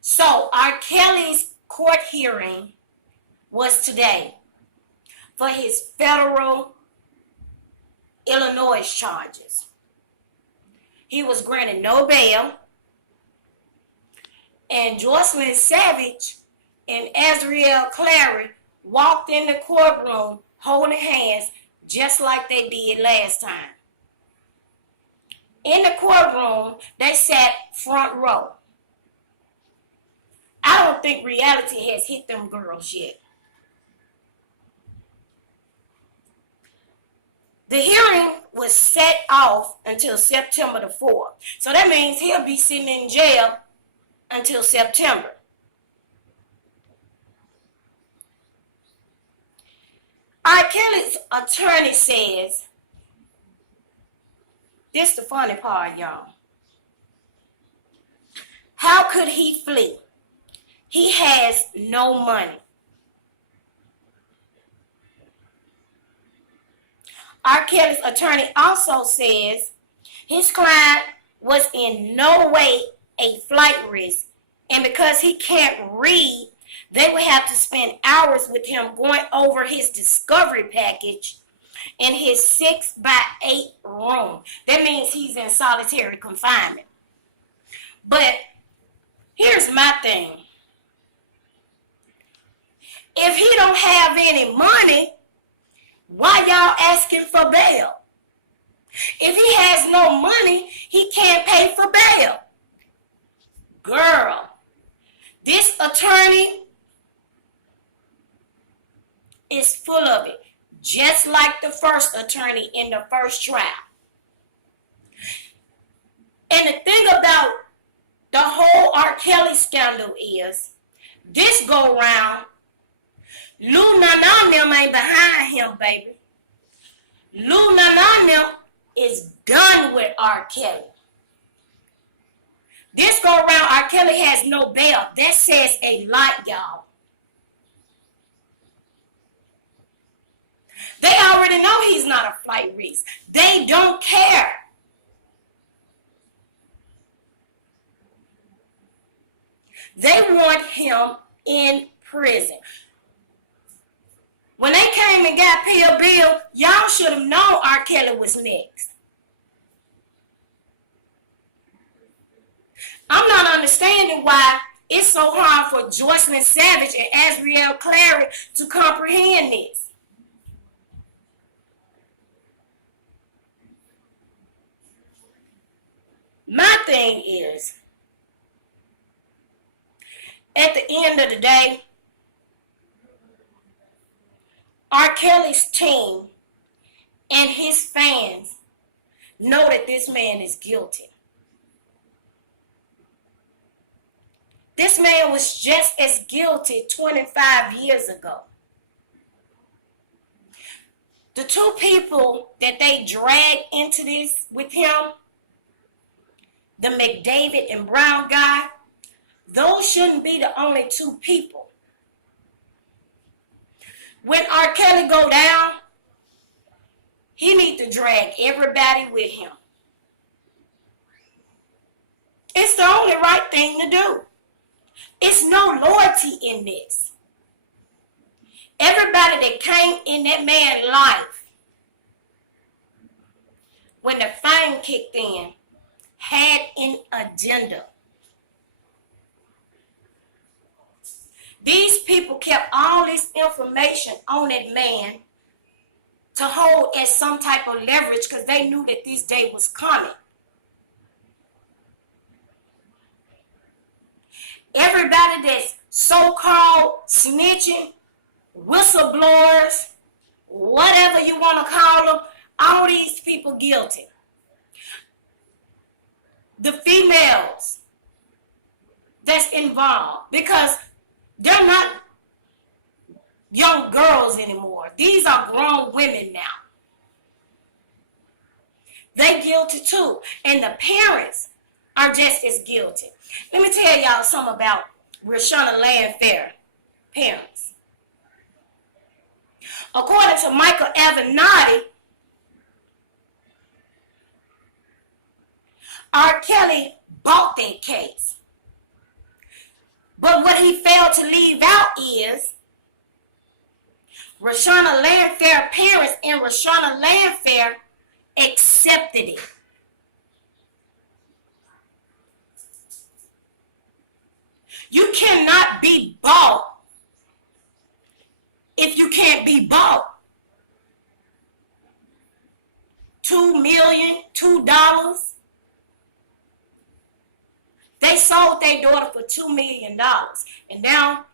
So R. Kelly's court hearing was today for his federal Illinois charges. He was granted no bail, and Joycelyn Savage and Azriel Clary walked in the courtroom holding hands just like they did last time. In the courtroom, they sat front row. I don't think reality has hit them girls yet. The hearing was set off until September the 4th. So that means he'll be sitting in jail until September. R. Kelly's attorney says, this is the funny part, y'all. How could he flee? He has no money. R. Kelly's attorney also says his client was in no way a flight risk, and because he can't read, they would have to spend hours with him going over his discovery package in his 6x8 room. That means he's in solitary confinement. But here's my thing. If he don't have any money, why y'all asking for bail? If he has no money, he can't pay for bail. Girl, this attorney is full of it, just like the first attorney in the first trial. And the thing about the whole R. Kelly scandal is, this go round, Lou Nana them ain't behind him, baby. Lou Nana them is done with R. Kelly. This go around, R. Kelly has no bail. That says a lot, y'all. They already know he's not a flight risk. They don't care. They want him in prison. When they came and got Pale Bill, y'all should have known R. Kelly was next. I'm not understanding why it's so hard for Joycelyn Savage and Azriel Clary to comprehend this. My thing is, at the end of the day, R. Kelly's team and his fans know that this man is guilty. This man was just as guilty 25 years ago. The two people that they dragged into this with him, the McDavid and Brown guy, those shouldn't be the only two people. When R. Kelly go down, he need to drag everybody with him. It's the only right thing to do. It's no loyalty in this. Everybody that came in that man's life, when the fame kicked in, had an agenda. These people kept all this information on that man to hold as some type of leverage because they knew that this day was coming. Everybody that's so-called snitching, whistleblowers, whatever you want to call them, all these people guilty. The females that's involved, because they're not young girls anymore. These are grown women now. They guilty too. And the parents are just as guilty. Let me tell y'all something about Rashana Landfair parents. According to Michael Avenatti, R. Kelly bought that case. But what he failed to leave out is Rashana Landfair parents and Rashana Landfair accepted it. You cannot be bought if you can't be bought. $2 million, $2. They sold their daughter for $2 million. And now,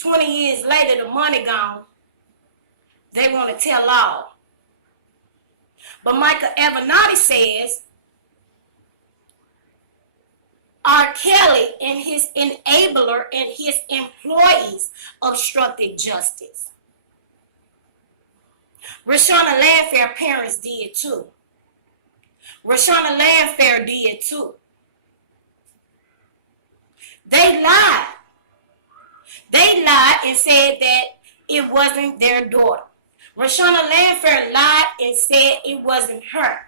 20 years later, the money gone. They want to tell all. But Michael Avenatti says, R. Kelly and his enabler and his employees obstructed justice. Rashana Landfair parents did too. Rashana Landfair did too. They lied. They lied and said that it wasn't their daughter. Rashana Landfair lied and said it wasn't her.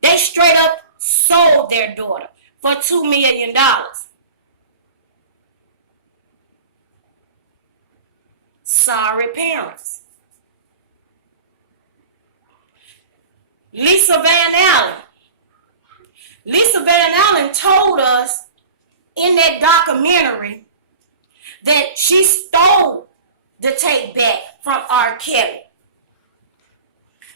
They straight up sold their daughter for $2 million. Sorry, parents. Lisa Van Allen. Lisa Van Allen told us in that documentary that she stole the tape back from R. Kelly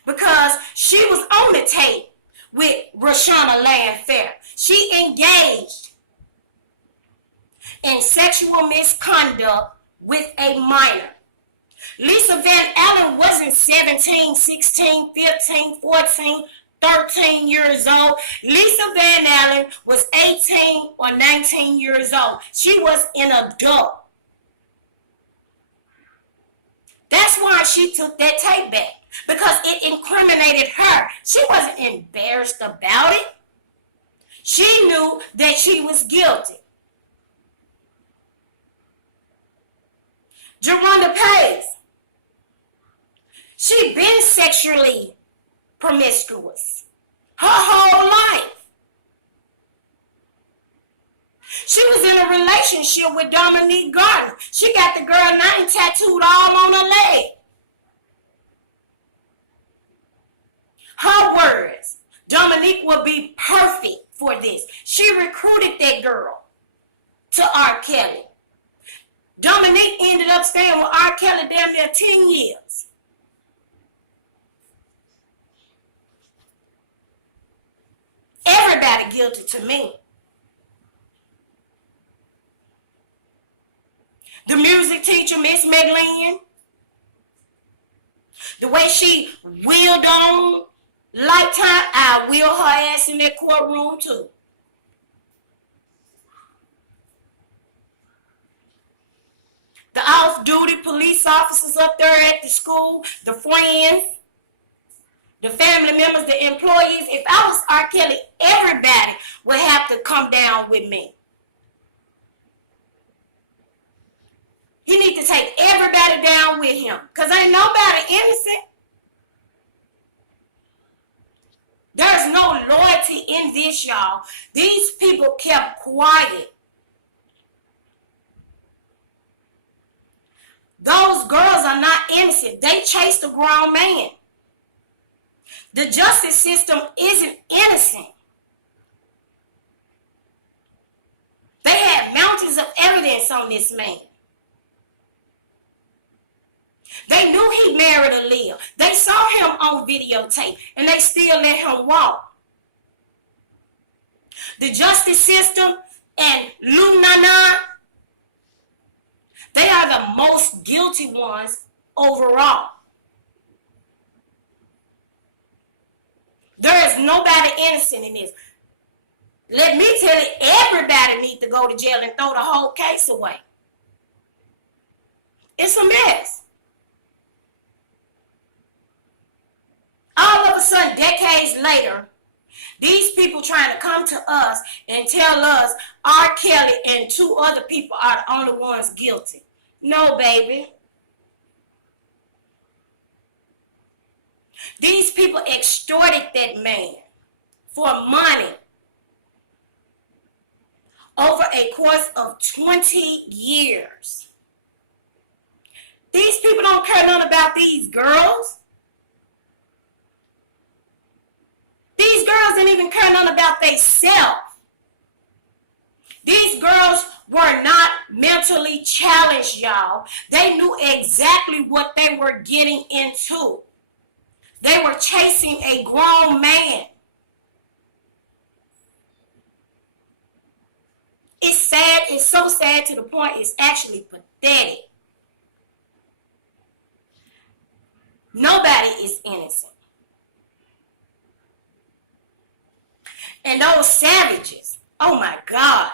because she was on the tape with Rashana Landfair. She engaged in sexual misconduct with a minor. Lisa Van Allen wasn't 17, 16, 15, 14, 13 years old. Lisa Van Allen was 18 or 19 years old. She was an adult. That's why she took that tape back, because it incriminated her. She wasn't embarrassed about it. She knew that she was guilty. Jerronda Pace. She been sexually promiscuous her whole life. She was in a relationship with Dominique Gardner. She got the girl name tattooed all on her leg. Her words, Dominique will be perfect for this. She recruited that girl to R. Kelly. Dominique ended up staying with R. Kelly damn near 10 years. Everybody guilty to me. The music teacher, Miss McLean, the way she wheeled on Lifetime, I wheel her ass in that courtroom too. The off-duty police officers up there at the school, the friends, the family members, the employees. If I was R. Kelly, everybody would have to come down with me. He need to take everybody down with him, because ain't nobody innocent. There's no loyalty in this, y'all. These people kept quiet. Those girls are not innocent. They chased a grown man. The justice system isn't innocent. They had mountains of evidence on this man. They knew he married Aaliyah. They saw him on videotape, and they still let him walk. The justice system and Lou Nana, they are the most guilty ones overall. There is nobody innocent in this. Let me tell you, everybody needs to go to jail and throw the whole case away. It's a mess. All of a sudden, decades later, these people trying to come to us and tell us R. Kelly and 2 other people are the only ones guilty. No, baby. These people extorted that man for money over a course of 20 years. These people don't care nothing about these girls. These girls didn't even care nothing about themselves. These girls were not mentally challenged, y'all. They knew exactly what they were getting into. They were chasing a grown man. It's sad. It's so sad to the point it's actually pathetic. Nobody is innocent. And those savages, oh my God.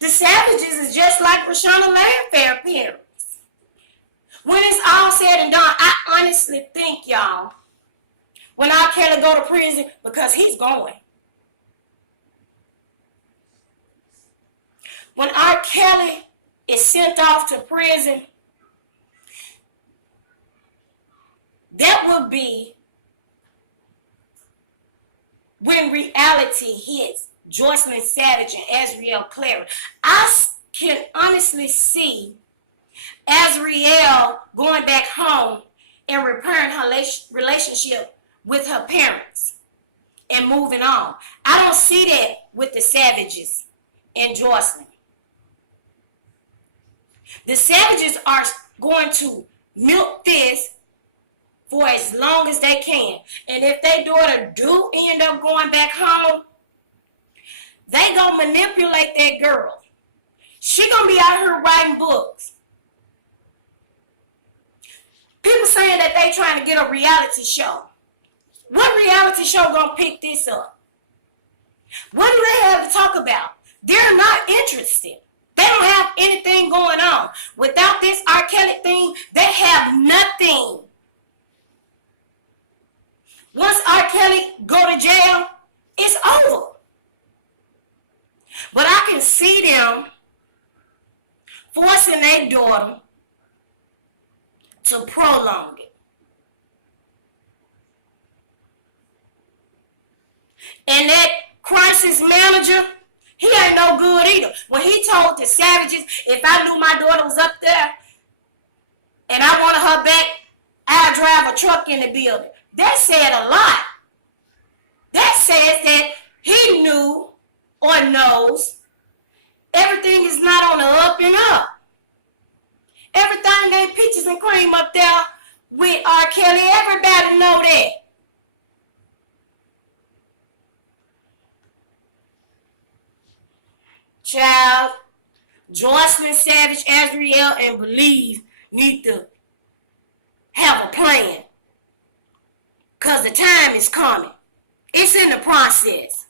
The savages is just like Rashana Landfair parents. When it's all said and done, I honestly think, y'all, when R. Kelly go to prison, because he's going. When R. Kelly is sent off to prison, that will be when reality hits Joycelyn Savage and Azriel Clary. I can honestly see Azriel going back home and repairing her relationship with her parents and moving on. I don't see that with the Savages and Joycelyn. The Savages are going to milk this for as long as they can. And if their daughter do end up going back home, they gonna manipulate that girl. She gonna be out here writing books. People saying that they trying to get a reality show. What reality show gonna pick this up? What do they have to talk about? They're not interested. They don't have anything going on. Without this R. Kelly thing, they have nothing. Once R. Kelly go to jail, it's over. But I can see them forcing their daughter to prolong it. And that crisis manager, he ain't no good either. When he told the Savages, if I knew my daughter was up there and I wanted her back, I'd drive a truck in the building. That said a lot. That says that he knew or knows everything is not on the up and up. Everything ain't peaches and cream up there with R. Kelly. Everybody know that. Child, Joycelyn Savage, Azriel, and Believe need to have a plan. Because the time is coming. It's in the process.